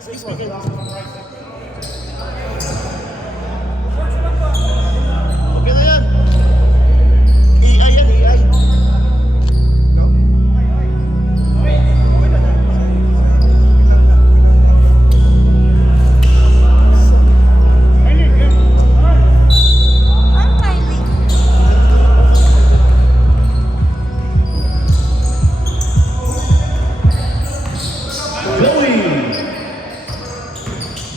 Okay na yan. AI yan, AI. No? I'm Kylie. Joey.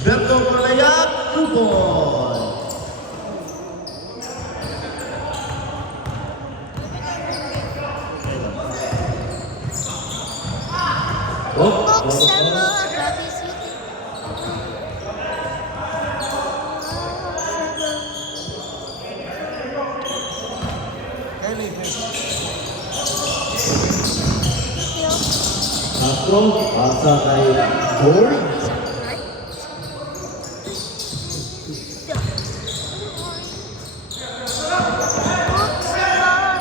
Berto Corleac, 2 points. Buksan mo ang Bobby City. Castro, pasa kay George.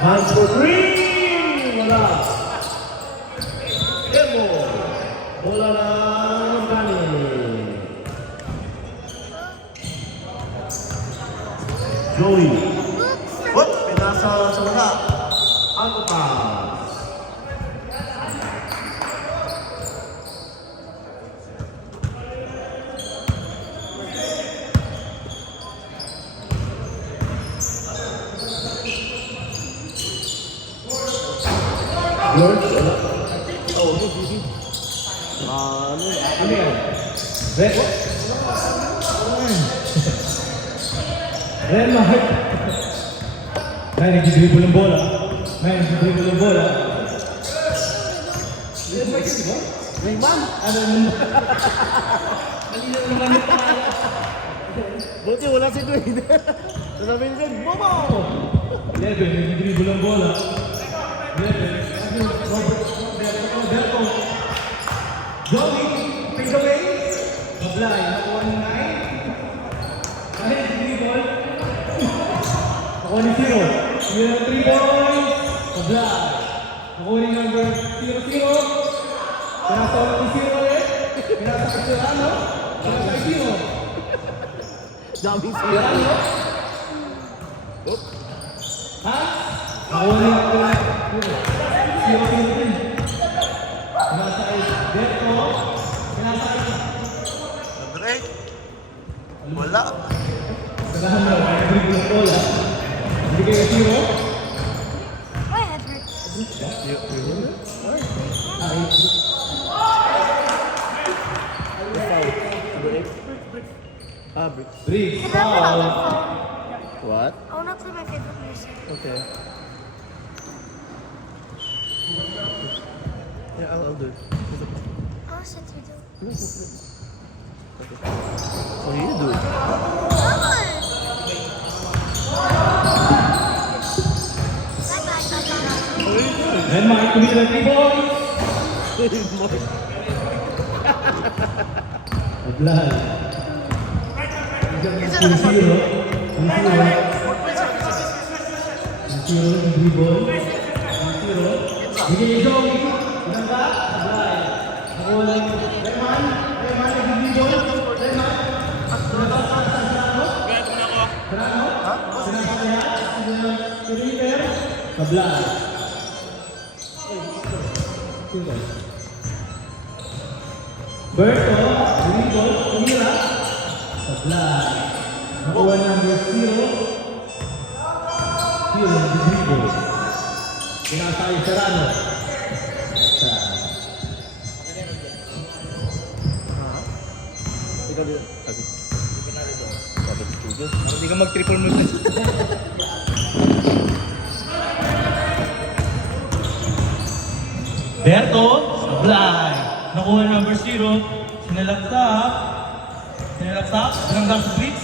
Hands for 3! Wala. Emo. Bola ng Dani. Joey. Hop! Pinasa sa wala. Out of bounds. George, wala. Oh, hindi. Ano yan? Red. Red Mark. May nag-dribble ng bola. May nag-dribble ng bola. Red Mark yun, di ba? Rayman! Ano yun? Malino naman yung pangalan. Buti wala si Dwayne. Sasabihin ko, Momo! 11, nag-dribble ng bola. 11. Roberto. Joey, take away. Mablay, nakuha ni 9. Kahit dribble. Nakuha ni 0. Yun ang 3 points. Mablay. Nakuha ni number 0-0. Pinasa ulit ni 0 ulit. Pinasa kay Serrano. Pinasa kay 0. Daming siya. Serrano. Ha? Nakuha ni number 0-0 din. Pinasa kay Berto. Pinasa kay Andre? Wala. Sagahan mo, may dribble ng bola. Hindi kayo 0. Why Edward? Briggs, foul. What? I wanna play my favorite music. Okay. Yeah, I'll do it. I'll sit with you. Oh, you do it. Come on! Bye-bye. Then Mark, kumita ng 3 points. Mablay. Yung 0. Yung 0. Yung dribble. Yung 0. Bigay ni Joey. Ilan ba? Mablay. Nakuha ng Rayman. Rayman, nag-dribble. Rayman. Sinabasa sa Serrano. Serrano? Sinabasa niya. Si River. Mablay. Berto, dribble, tumira. Sablay. Nakuha number 0. 0, dribble. Pinasa kay Serrano. Ikaw dito. Sabi. Sabi ko dito. Hindi ka mag-triple move. Berto, Sablay. Nakuha number 0. Sinalaksak. Sinalaksak sa Briggs.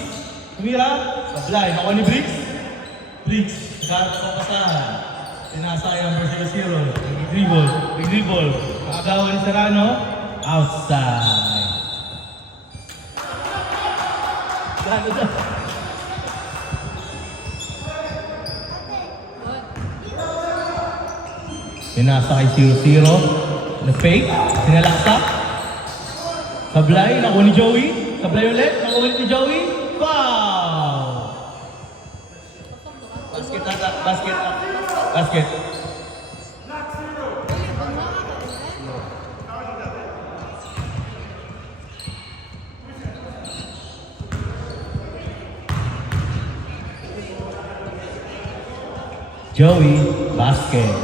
Tumira. Sablay. Nakuha ni Briggs. Briggs. Nagkakapasan. Pinasa yung number 0-0. Nag-dribble. Nakagawa ni Serrano. Outside. Gano daw? Pinasa kay 0-0. Na-fake. Sinalaksak. Sablay, nakuha ni Joey. Sablay ulit, nakuha ulit ni Joey. Foul! Basket ata, basket. Basket. Joey, basket.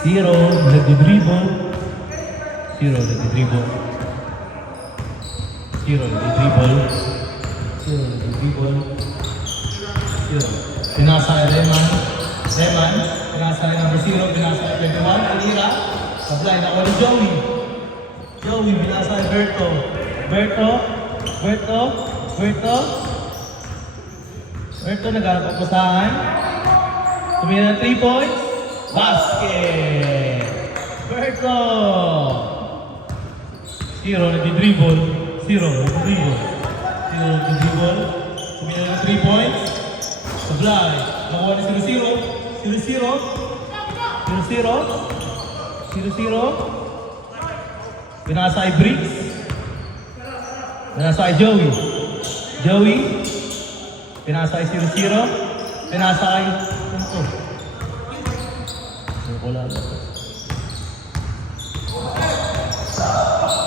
Zero, nagdi-dribble. Zero, nagdi-dribble. Zero, nagdi-dribble. Zero, nagdi-dribble. Zero. Pinasa kay Reman. Reman, pinasa kay number 0, pinasa kay 21. Kanira, supply na ni Joey. Joey, pinasa kay Berto. Berto, Berto, Berto. Berto, naghanap ang pasahan. Tumira ng 3 points. Basket! Berto! Zero, nagdi-dribble. Zero, nagdi-dribble. Zero, nagdi-dribble. Tumira ng 3 points. Sablay. Nakuha ni 0-0. 0-0. 0-0. 0-0. Pinasa kay Briggs. Pinasa kay Joey. Joey. Pinasa kay 0-0. Pinasa kay... Wala na.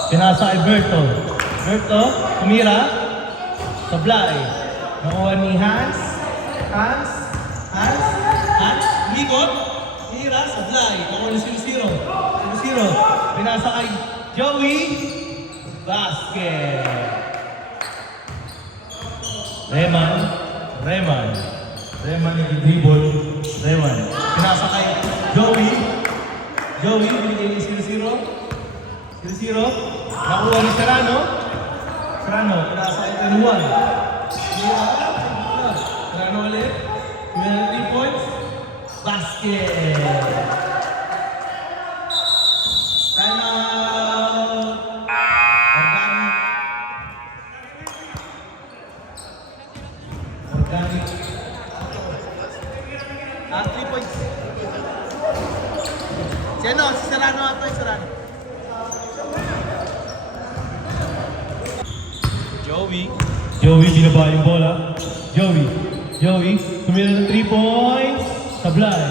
Pinasa kay Berto. Berto, tumira. Sablay. Nakuha ni Hans. Hans. Likot. Tira, Sablay. Nakuha ni 0-0. 0-0. Pinasa kay Joey. Basket. Reman nag-dribble. Reman. Pinasa kay Joey. Joey, binigay ni 0-0. 0-0. Nakuha ni Serrano. Serrano, pinasa kay 21. Serrano ulit. May 3 points. Basket. Time out. Organic. 3 points. Sino? Si Serrano ato yung Serrano. Joey, binaba yung bola. Joey, tumira ng 3 points. Sablay.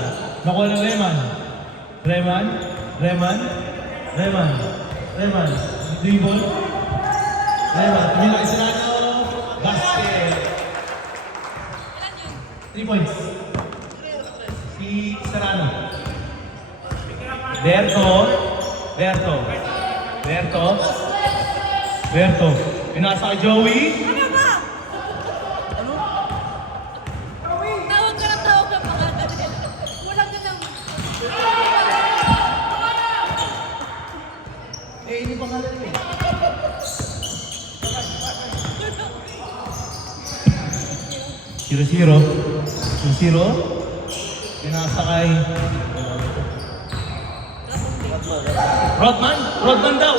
Nakuha ng Reman. Dribble. Reman, tumira kay Serrano. Basket. 3 points. Si Serrano. Berto. Pinasa kay Joey. Ano ba? Tawag ka mga ganun. Wala ka nang... Hindi pa nga lang eh. Zero. Pinasa kay... Rodman daw!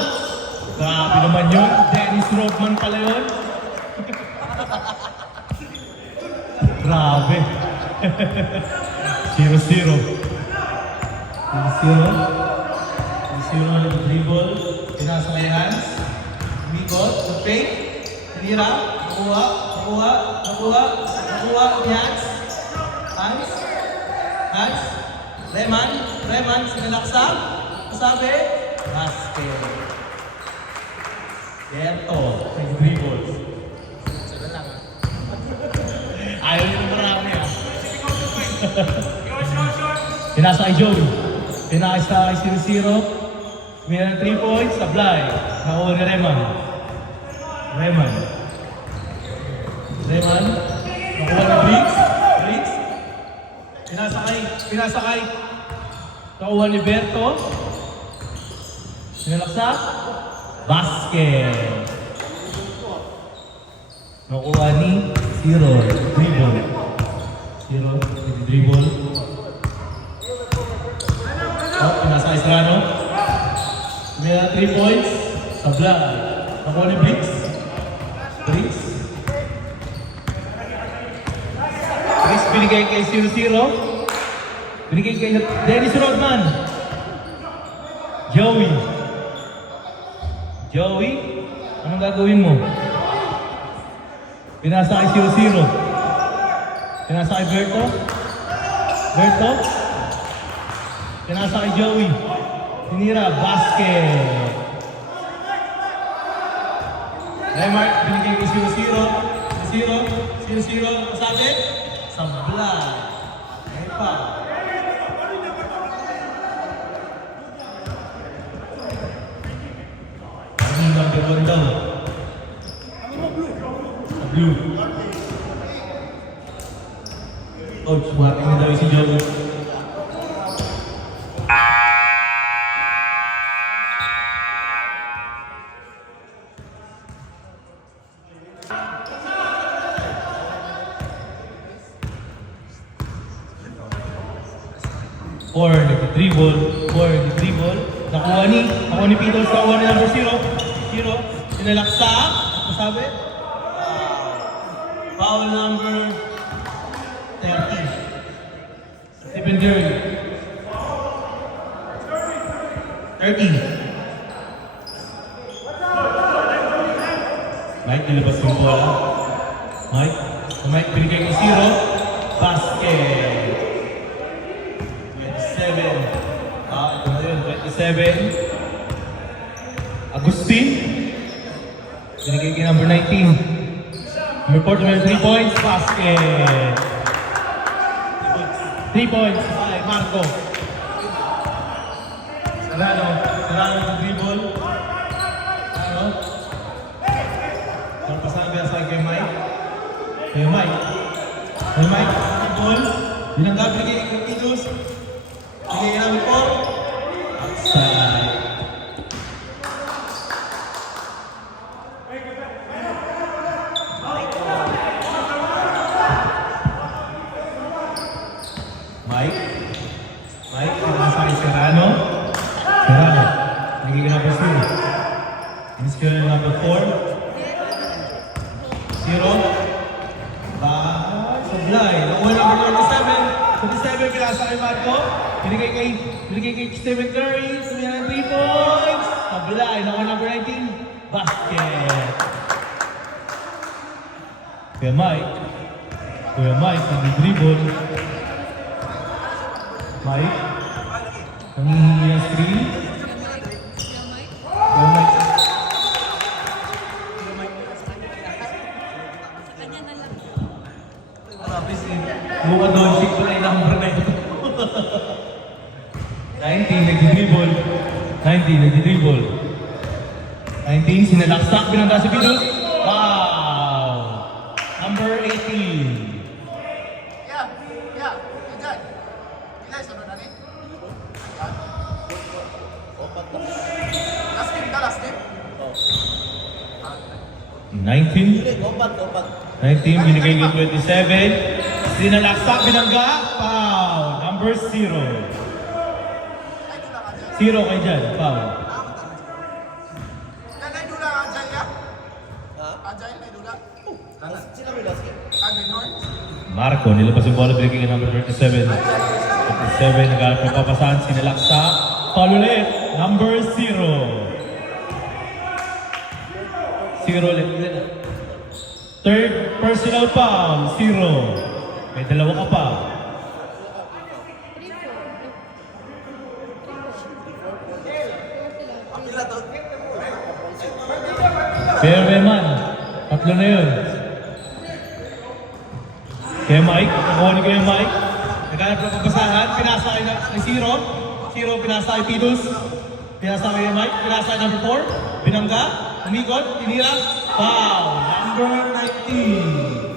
Grabe naman yun. Dennis Rodman pala yun. Grabe. 0-0. 0-0 na dribble. Pinasa kay Hans. Mikot. Fake. Tinira. Nakuha ni Hans. Reman. Sinalaksa. Sabi. Basket. Berto. Nag-dribble. Sila lang ayaw nyo na marami Pinasa kay Joey. Pinasa kay 0-0. May 3 points. Sablay. Nakuha ni Reman. Nakuha ni Briggs. Pinasa kay. Nakuha ni Berto. Sinalaksa. Basket. Nakuha ni 0. Dribble. Pinasa kay Serrano. May 3 points. Sablay. Nakuha ni Briggs. Binigay kay 0-0. Binigay kay Dennis Rodman. Joey. Joey, anong gagawin mo? Pinasa kay 0-0. Pinasa kay Berto. Berto. Pinasa kay Joey. Tinira, basket. Mark, binigay kay 0-0. 0-0. Masabi? Sablay. Ay pa. Ang number 1 daw. Blue. Coach, buhatin mo daw si Joey. Four, nag-dribble. Nakuha ni Peters, nakuha ni number 0. Sinalaksak. Masabi? Foul number 30. Stephen Curry. 30. Mike, nilabas yung bola. Mike, binigay ko 0. Basket. 27. Ito na yun, 27. Agustin. Binigay kay number 19. Number 4, number 3 points, basket. 3 points, ay, Marco. Serrano ng dribble. Ang pasabi sa kay Mike. Dribble. Binangga, binigay kay Pinos. Binigay kay number 4. Outside. Mike, nasa kay Serrano. Nagiging number 2. Iniskill na number 4. 0. Sablay. Nakuha number 27. 27, pinasa kay Marco. Binigay kay Stephen Curry. Sumila ng 3 points. Sablay. Nakuha number 19. Basket. Kuya Mike, nag-dribble. Mike, nangihingi ang screen. Kuya Mike. Mukha doon, sick ko na yung number na ito. 19, nag-dribble. 19, sinalaksak, binanda si Pinos. Wow! Number 18. Last team? 19, binigay kay 27. Sinalaksak, binangga. Foul. Number 0. 0 kay Jan. Foul. Marco, nilabas yung bola, binigay kay number 37. 37, nag-alap ng papasahan, sinalaksak. Foul ulit. Number 0. 0 ulit. Third personal foul, 0. May dalawa ka pa. Fairway man. Tatlo na yun. Kaya Mike, nakuha ni Kuya Mike. Naghanap ng pagbasahan, pinasa kay 0. 0, pinasa kay Titus. Pinasa kay Mike, pinasa kay number 4. Binangga, umikot, tinira. Foul, number 19.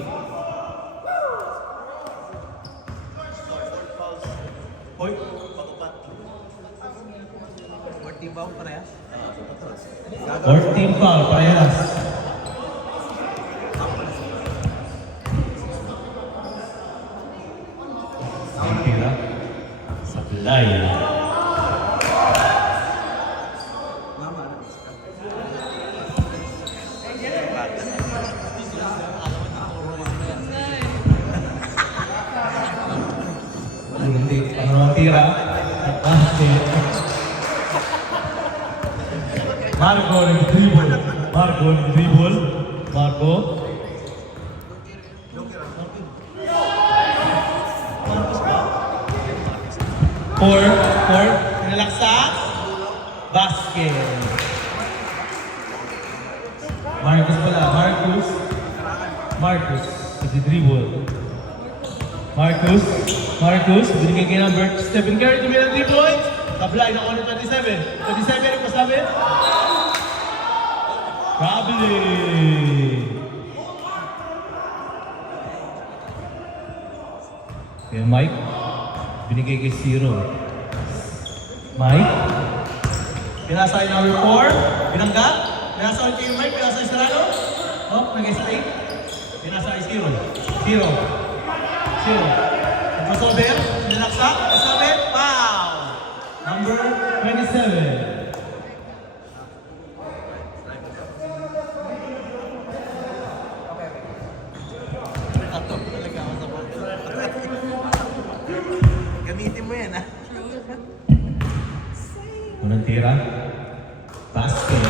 Hoy, pag-upat. 14 foul parehas? 14 foul parehas. Tira. Sablay. Hindi, pangalawang tira. Basket. Marco nag-dribble. Marco nag-dribble. Marco. Four. Pinalaksa. Basket. Marcus pala. Marcus. Nag-dribble. Marcus. Binigay kay number Stephen Curry. Tumira 3 points. Tablay na corner 27. 27 yung pasabi. Probably. Kaya Mike. Binigay kay Zero. Mike. Pinasa yung number 4. Binangga. Pinasa ulit kay Mike. Pinasa yung Serrano. Oh, nag-isa 8. Pinasa yung Zero. Crossover. Nilaksa. Pasabi. Foul. Number 27. Gamitin mo yan, ha? Unang tira. Basket.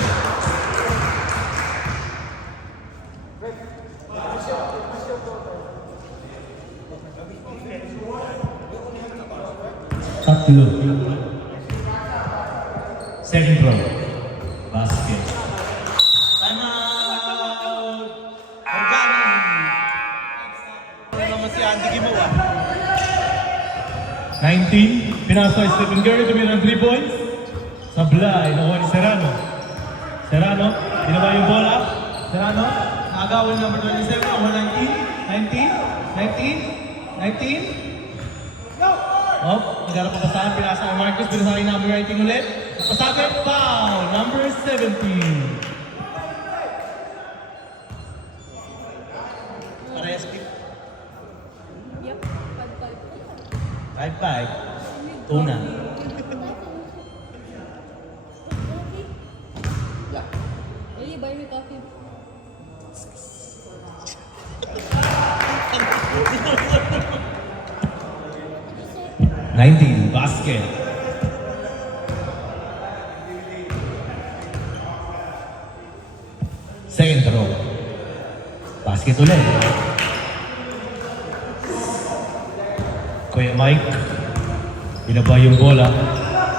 Tatlo. Second row. Basket. Time out! Ano naman si Andy Gimawa? 19. Pinasa kay Stephen Curry. Tumira ng 3 points. Sablay. Nakuha ni Serrano. Ginawa yung bola. Serrano. Nakagawa yung number 27. Nakuha 19. Oh, nagharap pa saan. Pinasa kay Marcus. Pinasa kay number 19 ulit. Pasakit. Foul. Number 17. Parehas pick. Yep, 5-5. Tuna. Will you buy me coffee? 19. Basket. Second row. Basket ulit. Kuya Mike. Binaba yung bola.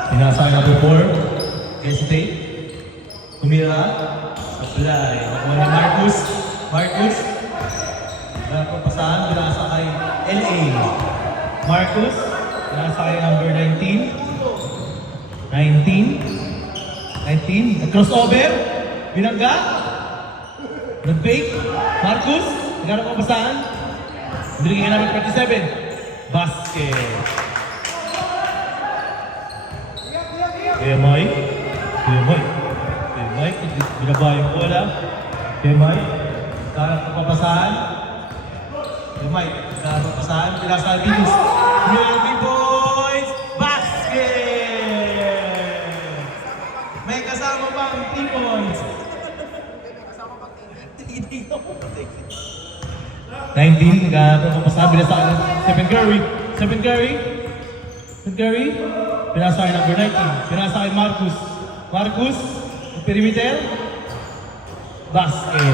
Pinasa na po 4. Hesitate. Tumira. Apply. Nakuha ni Marcus. Papasahan. Pinasa kay LA. Marcus. Pinasa kay number 19. 19. Crossover. Binangga. Nag-fake. Marcus. Naghanap ang pasahan. Binigay namin 27. Basket. Kuya Mike. Binaba yung bola. Kuya Mike. Naghanap ang papasahan. Kuya Mike. Naghanap ang pasahan. Pinasa kay Venus. Binigay boys. Basket. May kasama pang 3 points. 19, pasabi na sa akin, Stephen Curry, pinasa kay number 19, pinasa kay Marcus, perimeter, basket,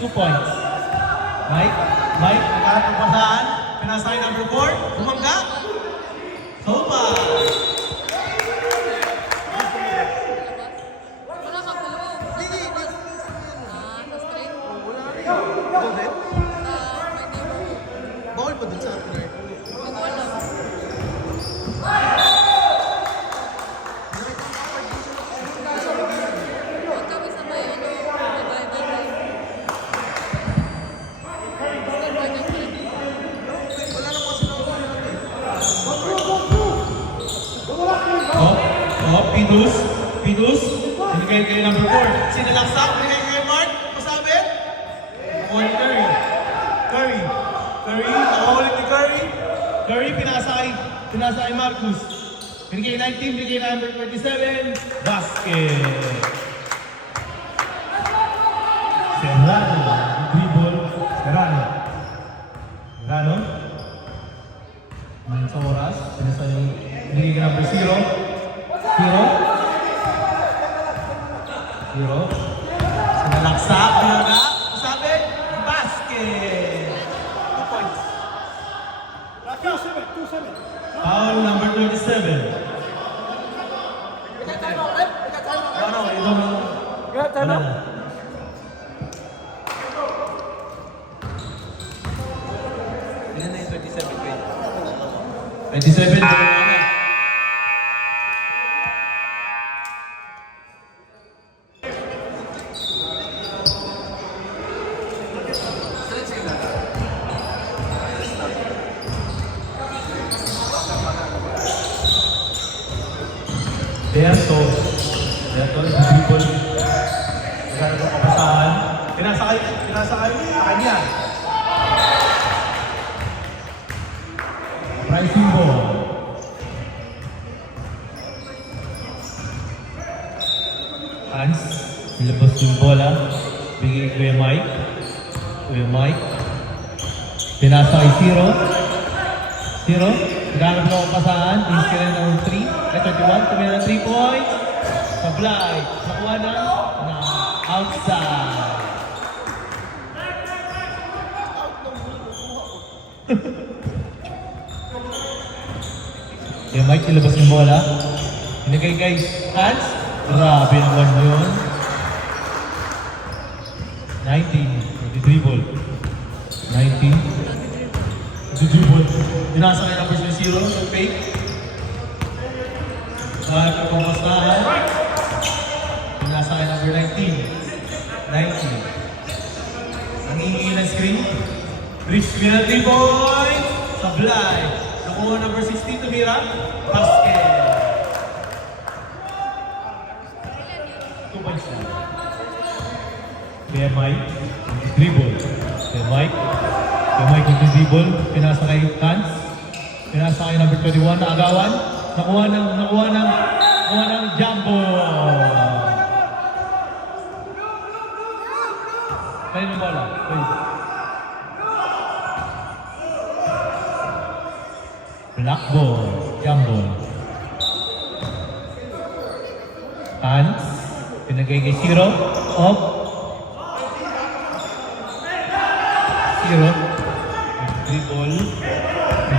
2 points, Mike, nagkaroon ng pasahan, pinasa kay number 4, bumangga, Sopa, Wala ka po. Sa straight. Ito din? May neighborhood. Bawal pa dun sa akin. Wala. Huwag kami sa may babae natin. Gusto ba niya friend? Wala na kasi na Pidus, binigay kay number 4. Sinalaksak, binigay kay Mark, pasabi. Nakuha ni Curry, nakaulit ni Curry, pinasa kay Marcus. Binigay 19, binigay number 27, basket. Serrano, dribble, Serrano. Sa oras, pinasa yung binigay kay number 0. Zero. Sinalaksak. Binaga. Sabi. Basket. 2 points. Foul number 27. No, you don't know. Wala na. 27. Berto, dribble. Wala na kapasahan. Pinasakay sa kanya. Pricing ball. Hans, nilabas yung bola. Bigay Kuya Mike. Pinasa kay Zero. Naghanap na kapasahan. Inskill ng 3. At 21. Tumira ng 3 points. Sablay. Nakuha na outside. Kaya Mike, ilabas yung bola. Pinagay guys, Hans. Grabe naman yun. 19. Dribble. 19. Dribble. Pinasa kay number 0. Fake. Dahil ka pumastahan. Pinasa kay number 19. Ang hihingi ng screen. Reach penalty point. Sablay. Nakuha number 16 tumira. Basket. 2 points na. Kaya Mike. Dribble. Kaya Mike yung dribble. Pinasa kay Hans. Pinasa kay number 21 na agawan. Nakuha ng jumbo. Kaya yung bola. Wait. Black ball. Jumbo. Hans. Pinagay kay Zero. Off. Zero.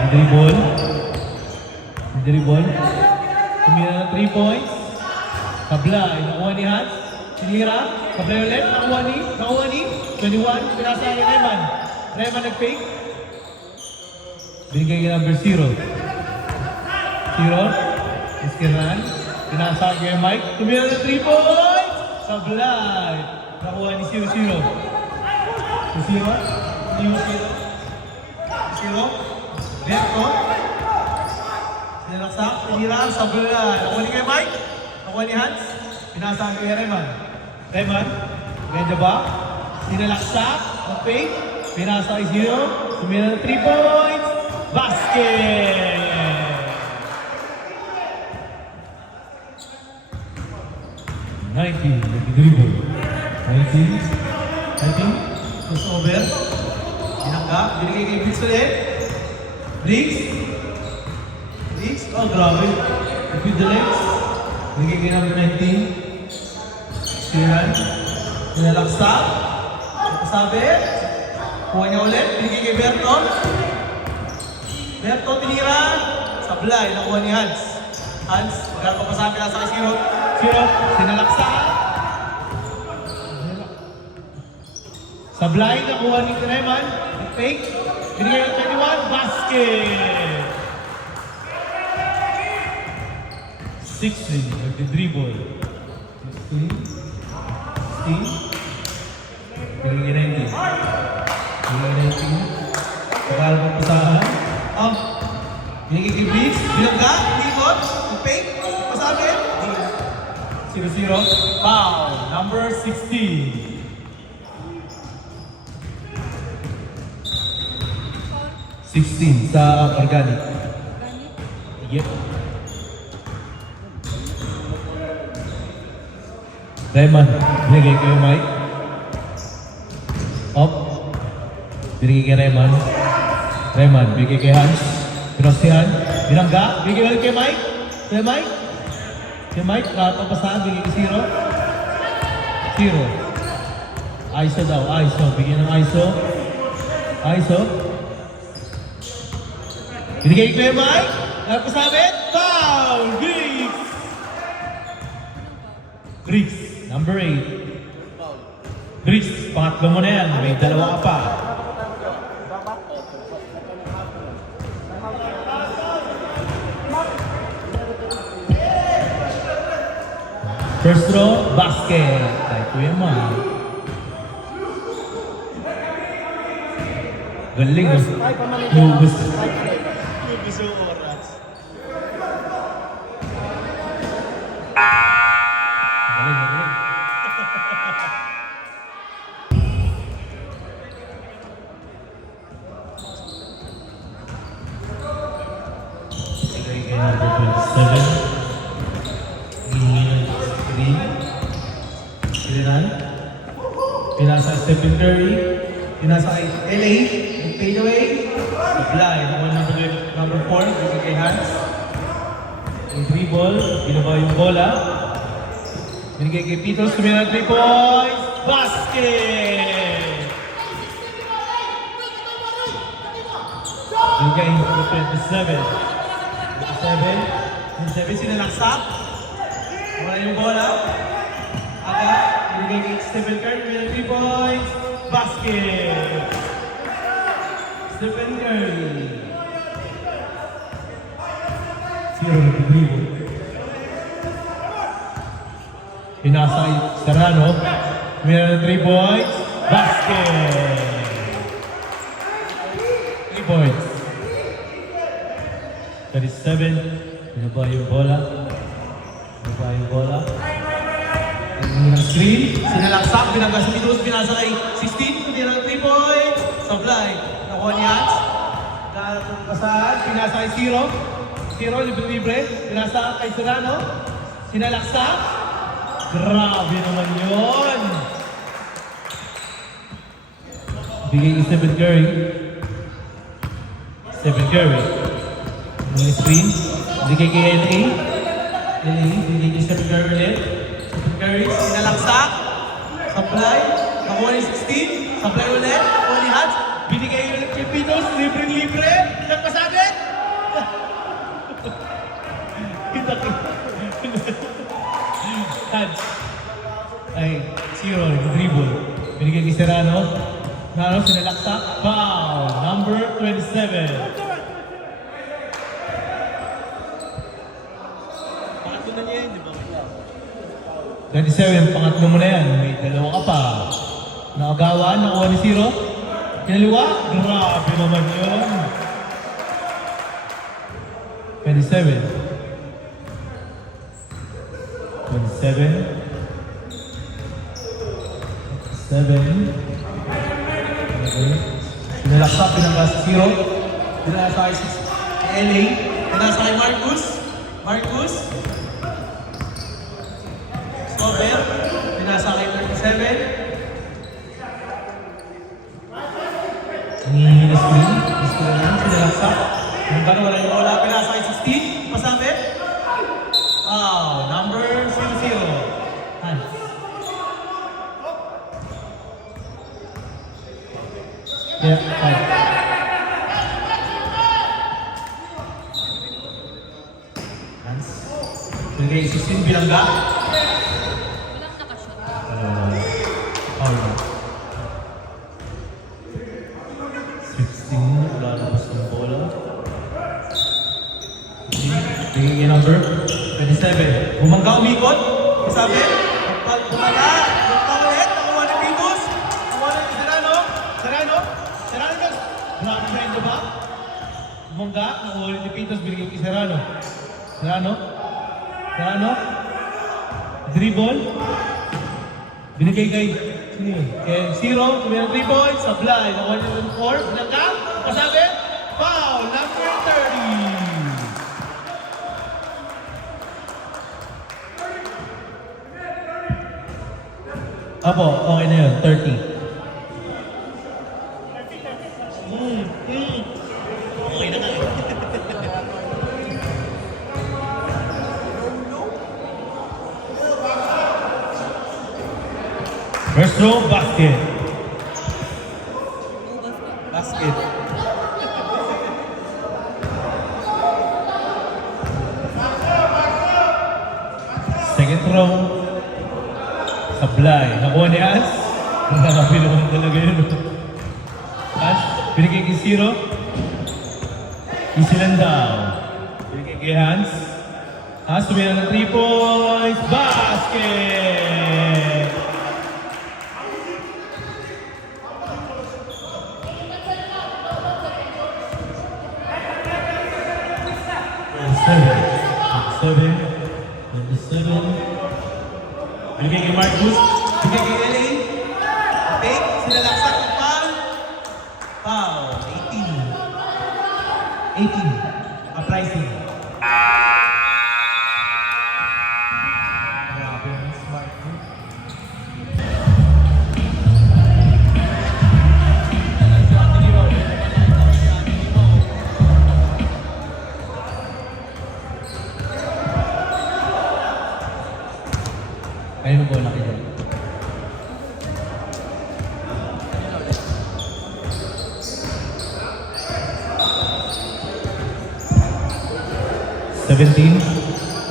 Dribble. Tumira ng 3 points. Sablay. Nakuha ni Hans. Sinira. Sablay ulit. Nakuha ni 21. Pinasa kay Reman. Reman nag-fake. Binigay kay number 0. Iskiran. Pinasa kay Mike. Tumira ng 3 points. Sablay. Nakuha ni 0-0. Berto. Sinalaksak. Sinira. Sablay. Nakuha ni kay Mike. Nakuha ni Hans. Pinasa kay Reman. Ganda ba? Sinalaksak. Fake. Pinasa kay 0. Tumira ng 3 points. Basket! 19, dribble. 19. Crossover. Binangga. Binigay kay Briggs ulit. Briggs. Oh, grabe. With the legs. Binigay kay number 19. Siran. Pinalaksak. Sabi. Kuha niya ulit. Binigay kay Berto, tinira. Sablay. Nakuha ni Hans. Magkano pa sa akin nasa kay Zero. Sinalaksak. Sablay. Nakuha ni Reman. Fake. Binigay ng 21. Basket! 16. Nagdi-dribble. 16. Binigay 19. Magkano pa pasahan. Binigay kay Briggs. Binangga. Ikot. Fake. Pasabi. 0-0. Foul. Number 16. Sa organic. Yep. Raymond, binigay kay Mike. Up. Binigay kay Raymond, binigay kay Hans. Cross si Hans. Binangga. Binigay ulit kay Mike. Kay Mike. Papasahan. Binigay kay Zero. Tiro. ISO daw, ISO. Bigyan ng ISO. ISO. Binigay ko yung Mike. Nagpasabit. Foul! Griggs! Griggs, number 8. Griggs, pangatlo mo na yan. May dalawa ka pa. First throw, basket. Kay Kuya Mike. Galing. Lubos. Lubos yung oras. Galing, galing. Sige, kay number 27. Hihingi ng screen. Silinan. Pinasa Stephen Curry. Pinasa kay LA. Fade away. Supply. Number 4. Bigay kay Hans. Yung dribble. Binaba yung bola. Binigay kay Pitos. Tumira ng 3 points. Basket! Binigay kay 27. 27. Sinalaksak. Wala yung bola. Aga. Binigay kay Stephen Curry. Tumira ng 3 points. Basket! Stephen Curry. Zero na dribble. Pinasa kay Serrano. Meron ng 3 points. Basket! 3 points. 37. Binaba yung bola. Binaba yung bola. Ng screen. Sinalaksak. Binanggas si Pitos. Pinasa kay 16. Meron ng 3 points. Supply. Nakuha ni Hans. Kasahan. Pinasa kay Zero. Zero. Libre-libre. Pinasa kay Serrano. Sinalaksak. Grabe naman yun. Bigay kay Stephen Curry. Stephen Curry. Yung screen. Bigay kay LA. LA. Bigay kay Stephen Curry ulit. Stephen Curry. Sinalaksak. Supply. Nakuha ni 16. Supply ulit. Nakuha ni Hans. Binigay ulit kay Pitos. Libre-libre. Nagpasabit. Hans. Ay, Zero. Dribble. Binigay kay Serrano. Naro, sinalaksak. Foul. Number 27. Pangatlo na niya yun, di ba? 27, pangatlo mo na yan. May dalawa ka pa. Nakagawaan, nakuha ni Zero. Kinaliwa, grabe naman yun. 27. 27. 7. Okay. Sinalaksak, pinanggas si Zero. Pinasa kay LA. Pinasa kay Marcus. Marcus. Stopper. Pinasa kay 37. Hinihingi na screen. Gusto na yan. Sinalaksak. Yung gano'n wala yung bola. Pinasa kay 16. Pasabit. Number 00. Hans. Yeah, five. Hans. Binigay 16 bilangga. Walang nakashot. Foul na. 16, lalabas ng bola. Bigay yung number 27. Bumangga, umikot. Kasabi, bumangga. Bumangga ulit. Nakuha ni Pitos. Nakuha ni Serrano. Serrano. Serrano ka. Grabe na yun, ba? Bumangga. Nakuha ulit ni Pitos. Binigay kay Serrano. Serrano. Serrano. Dribble. Binigay kay sino yun? Kay Zero. Tumira 3 points. Supply. Nakuha niya ng 4. Bumangga. Kasabi. Foul. Number 30. Apo, okay na yun, 30. Okay na nga eh. First throw, basket. Basket. Second throw. Sablay. Nakuha ni Ans. Nakakapin naman talaga yun. Ans, binigay kay Zero. Easy lang daw. Binigay kay Hans. Hans, tumira ng 3 points. Basket! Seven. Binigay kay Marcus. Binigay kay LA. Take. Sinalaksak ang foul. Foul. 18. Uprising. Grabe ang smart mo. Kayo mo bola kayo.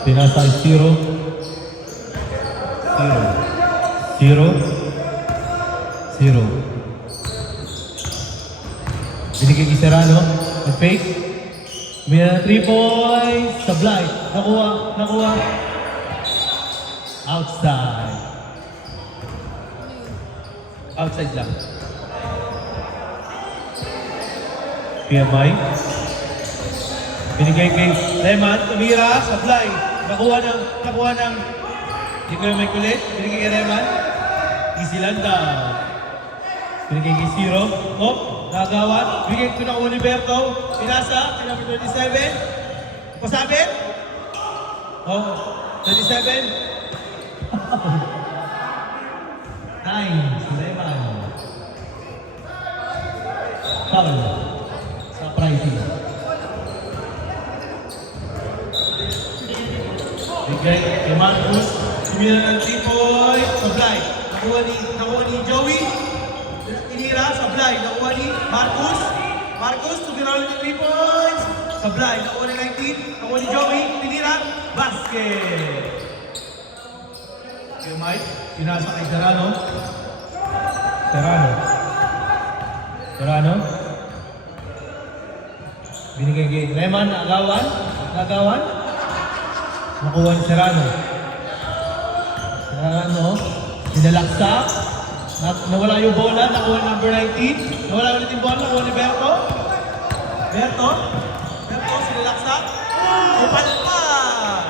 Pinasa ay 0. Binigay kay Serrano. Nag-fake. May 3 points. Sablay. Nakuha. Outside lang. PMI. Binigay kay Reman, tumira, Sablay. Nakuha ng, hindi ko yung may kulit. Binigay kay Reman. Easy lang daw. Binigay kay Zero. Nakagawan. Binigay ko ng Uniberto. Pinasa, pinamit 27. Pasabit. 27. 9, si Reman. Foul. Surprising. Bigay kay Marcus. Tumira ng 3 points. Sablay. Nakuha ni Joey. Tinira. Sablay. Nakuha ni Marcus. Tumira ulit ng 3 points. Sablay. Nakuha ni 19. Nakuha ni Joey. Tinira. Basket. Kay Mike. Pinasa kay Serrano. Binigay kay Reman. Nagawan. Nakuha ni Serrano. Sinalaksak. Nawala yung bola. Nakuha number 19. Nawala ulit yung bola. Nakuha ni Berto. Sinalaksak. Upalpan.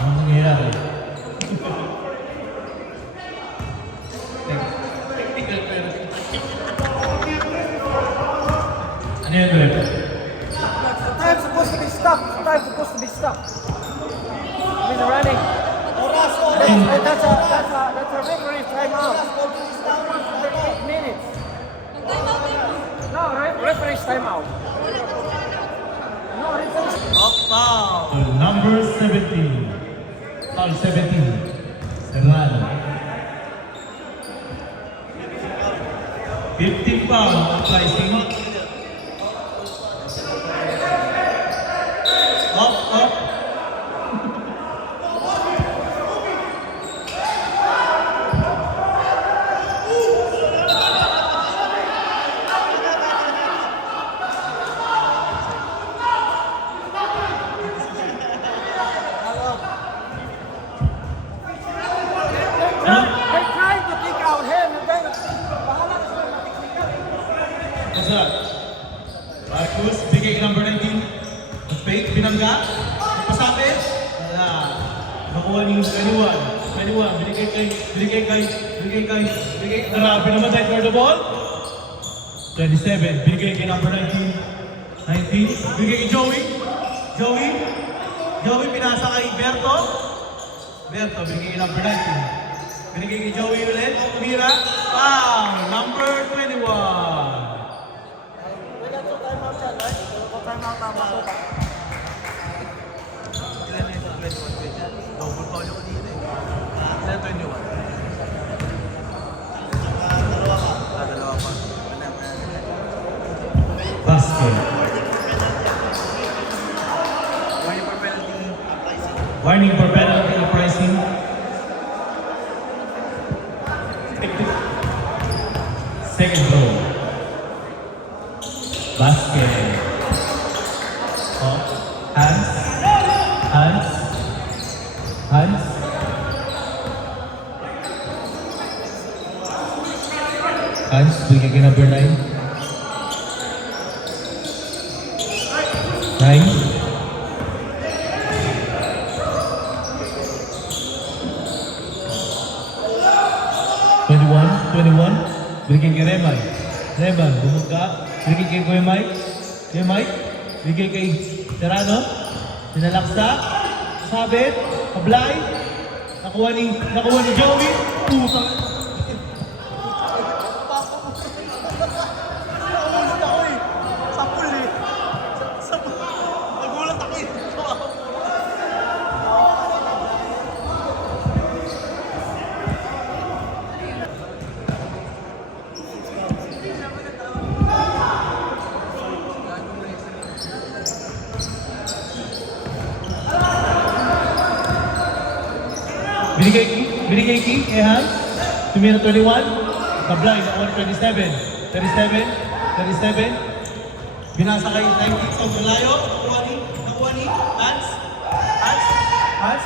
Ang nangyayari. Technical penalty. Ano yun, Web? Time's supposed to be stopped. I mean, running. That's a referee timeout. 8 minutes. No, referee's timeout. No, referee's. Foul. Number 17. Foul 17. Serrano. 15 foul. Uprising. Up. They tried to kick out him and then What's that? Marcus, bigay kay number 19. Fake, pinangga. Pasapit. Wala. Nakuha ni 21. Binigay kay. Grabe naman tayo for the ball. 27. Binigay kay number 19. Binigay kay Joey. Joey, pinasa kay Berto. Binigay kay number 19. Binigay kay Joey ulit. Mira. Number 21. Ilan na yung 21 ko dyan? Double foul ako dito eh. Ilan 21? Dalawa pa. Basket. Warning for penalty. Warning for penalty uprising. Second row. Basket. Oh. Hands. Hands. Hands. Hands. Bigyan number 9. 9. 21, binigyan kay Reman. Reman, bumog ka. Binigyan kay Kuya Mike. Kuya Mike, binigyan kay Serrano. Sinalaksa. Sabit. Kablay. Nakuha ni Joey. Putang. Nagulat ako eh. Sapul eh. Sapul. Nagulat ako eh. Binigay kay Ehan. Tumira 21. Kablay na 27. 37. Binasa kay 19. So, malayo. Nakuha ni Hans.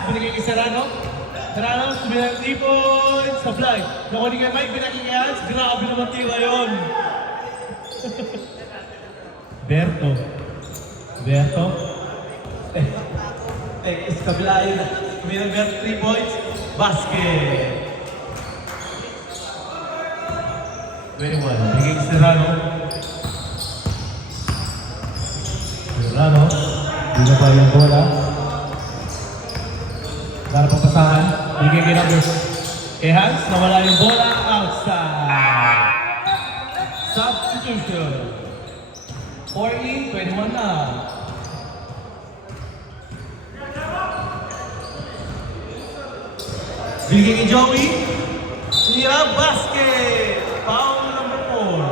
Binigay kay Serrano. Serrano, tumira 3 points. Kablay. Nakuha ni kay Mike. Binigay kay Hans. Grabe naman tira yun. Berto. Is Kablay. Tumira Berto 3 points. Basket. 21. Bigay kay Serrano. Hindi na pa yung bola. Para papasahan. Bigay kay numbers. Kay Hans, nawala yung bola. Outside. Substitution. 4 in, 21 na. Bigay kay Joey. Tira, basket. Foul number 4.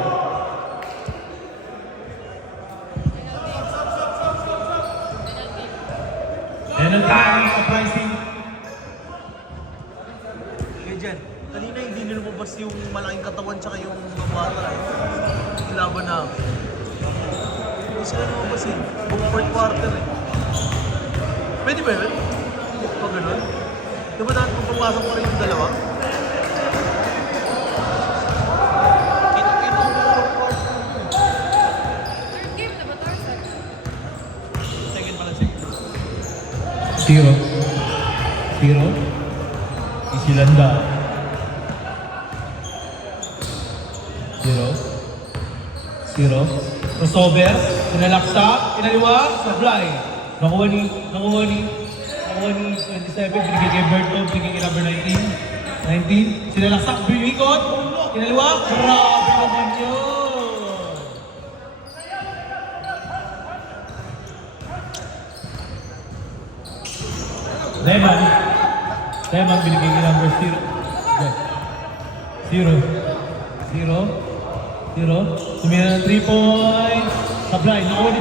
Penalty uprising. Kaya dyan, kanina hindi nyo lumabas yung malaking katawan tsaka yung mga bata eh. Ilaban na. Hindi sila lumabas eh. Buong fourth quarter eh. Pwede ba yun? Pag ganun? Di ba dahil kung pumasok pa rin yung dalawa? Kita yung fourth quarter. Third game na ba, Tarzan? Second pala, second. 0. Isilanda. 0. Crossover. Pinalaksa. Pinaliwa. Sablay. Nakuha ni 27. Binigay kay Berto. Binigay kay number 19. Sinalaksa. Binikot. Pinaliwa. Grabe naman yun. Leman, binigay kay number 0. Tumira ng 3 points. Sablay, nakuha ni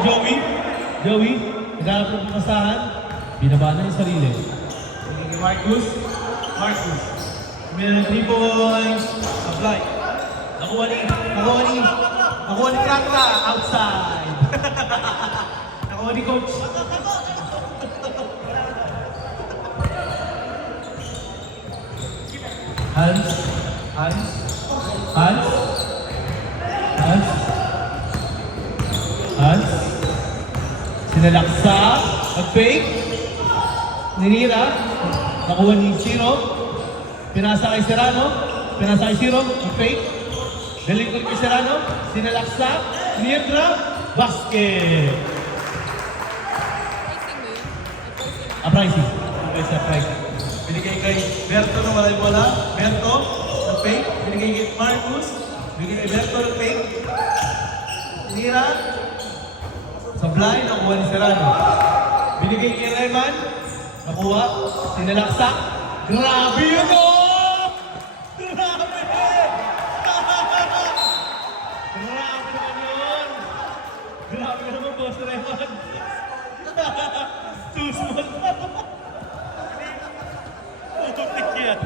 Joey, naghanap ng pamasahan. Binaba na yung sarili. Binigay kay Marcus. Tumira ng 3 points. Sablay. Nakuha ni Krakra. Outside. Nakuha ni Coach. Hans. Sinalaksa. Nag-fake. Ninira. Nakuha ni Zero. Pinasa kay Serrano. Nag-fake. Daling kay Serrano. Sinalaksa. Niedra. Basket. Pricing mo yun? Uprising. Binigay kay Berto na wala yung bola. Berto. Nag-fake. Binigay kay Marcus. Binigay kay Berto. Nag-fake. Nira. Sablay, nakuha ni Serrano. Binigay kay Rayman. Nakuha. Sinalaksak. Grabe yun oh! Grabe! Grabe naman yun! Grabe naman boss Rayman. Susmot. Putik yan.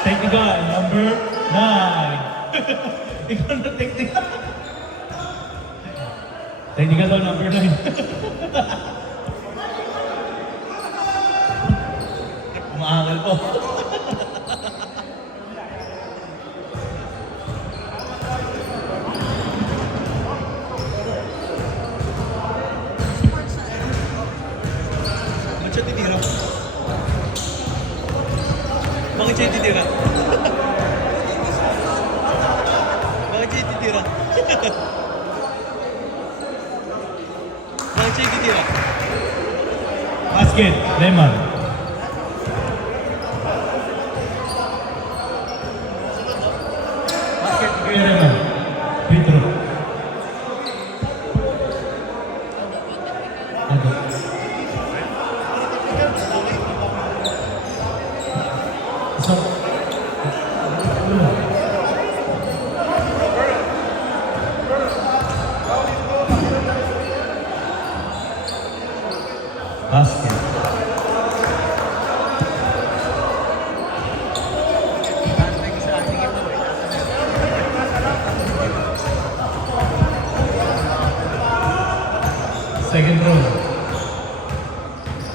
Technical, number 9. Ikaw na technical. Technical daw, number 9. Umaangal po. Ba't siya titira? Bakit siya titira? Bakit siya titira? Bakit siya titira? Basket, Lemon. Basket, Lemon. Pedro. Ano? So, basket. Second row.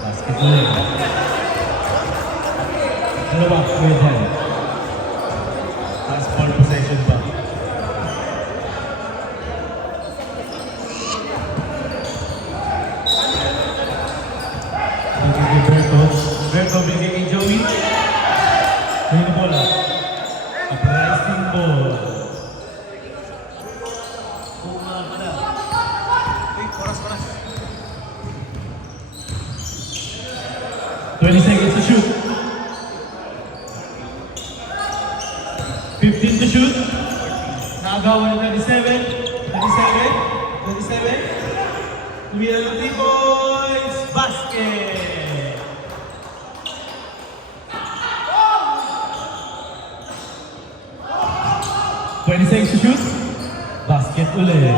Basket ulit. Dalawa, with hand. Last ball possession ba? Bigay kay Berto. Berto bigay kay Joey. Ayun na bola. Uprising ball. Uy, oras. 20 seconds to shoot. 15 to shoot. Nakagawa ng 27. 27. Tumira ng T-Boys. Basket! $26 to shoot. Basket ulit.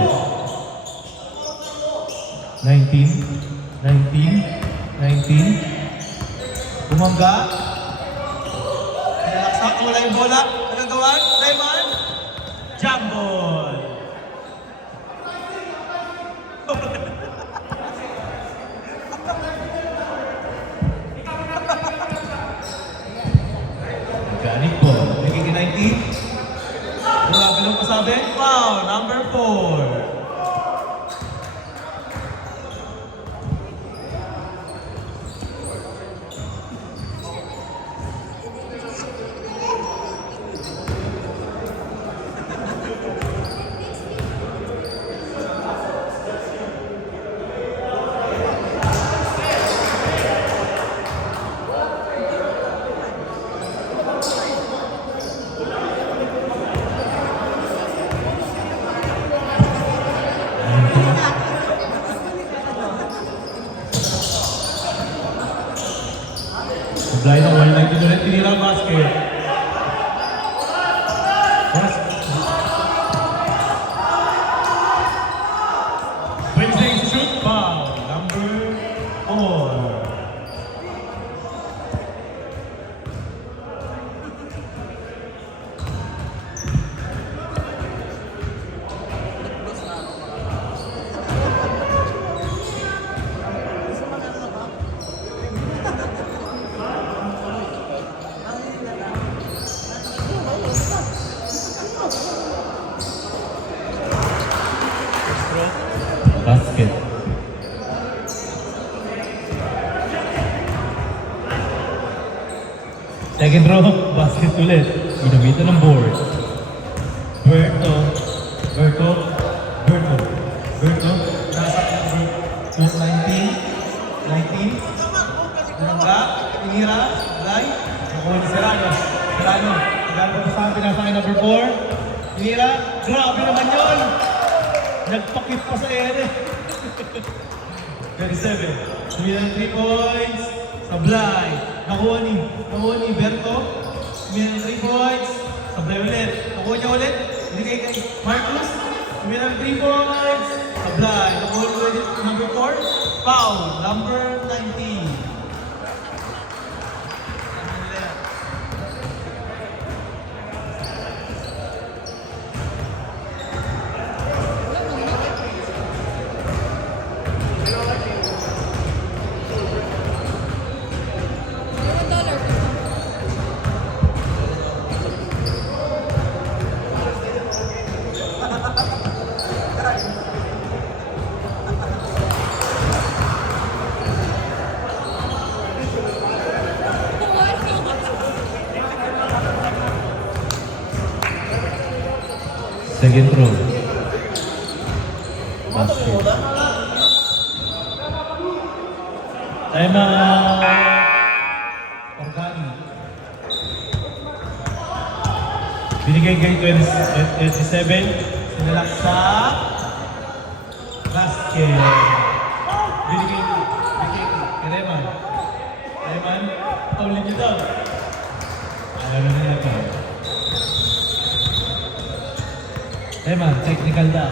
19. Bumangga. Nalaksak, wala yung bola. Anong gawin? Rayman? Jump ball. Galing po. Nagiging 19. Grabe nung pasabi. Foul, number 4. Supply ng 190 ulit. Tinira ang basket. Wednesday is shoot foul. Number 4. Basket. Second row, basket ulit. Inabita ng board. Berto. Nasa 19. Bumangga, tinira, lay. Nakuha ni Serrano. Serrano pa sa akin, nasa akin number 4. Tinira. Grabe naman yun. Nagpakit pa sa ere. 27. Tumira ng 3 points. Sablay. Nakuha ni Berto. Tumira ng 3 points. Sablay ulit. Nakuha niya ulit. Binigay kay Marcus. Tumira ng 3 points. Sablay. Nakuha niya ulit. Number 4. Foul. Number 19. Second throw. Basket. Time out. Organi. Binigay kay 27. Sinalak sa basket. Binigay kay Reman. Reman, paulin niyo daw. Alam na nila ito. Reman, technical daw.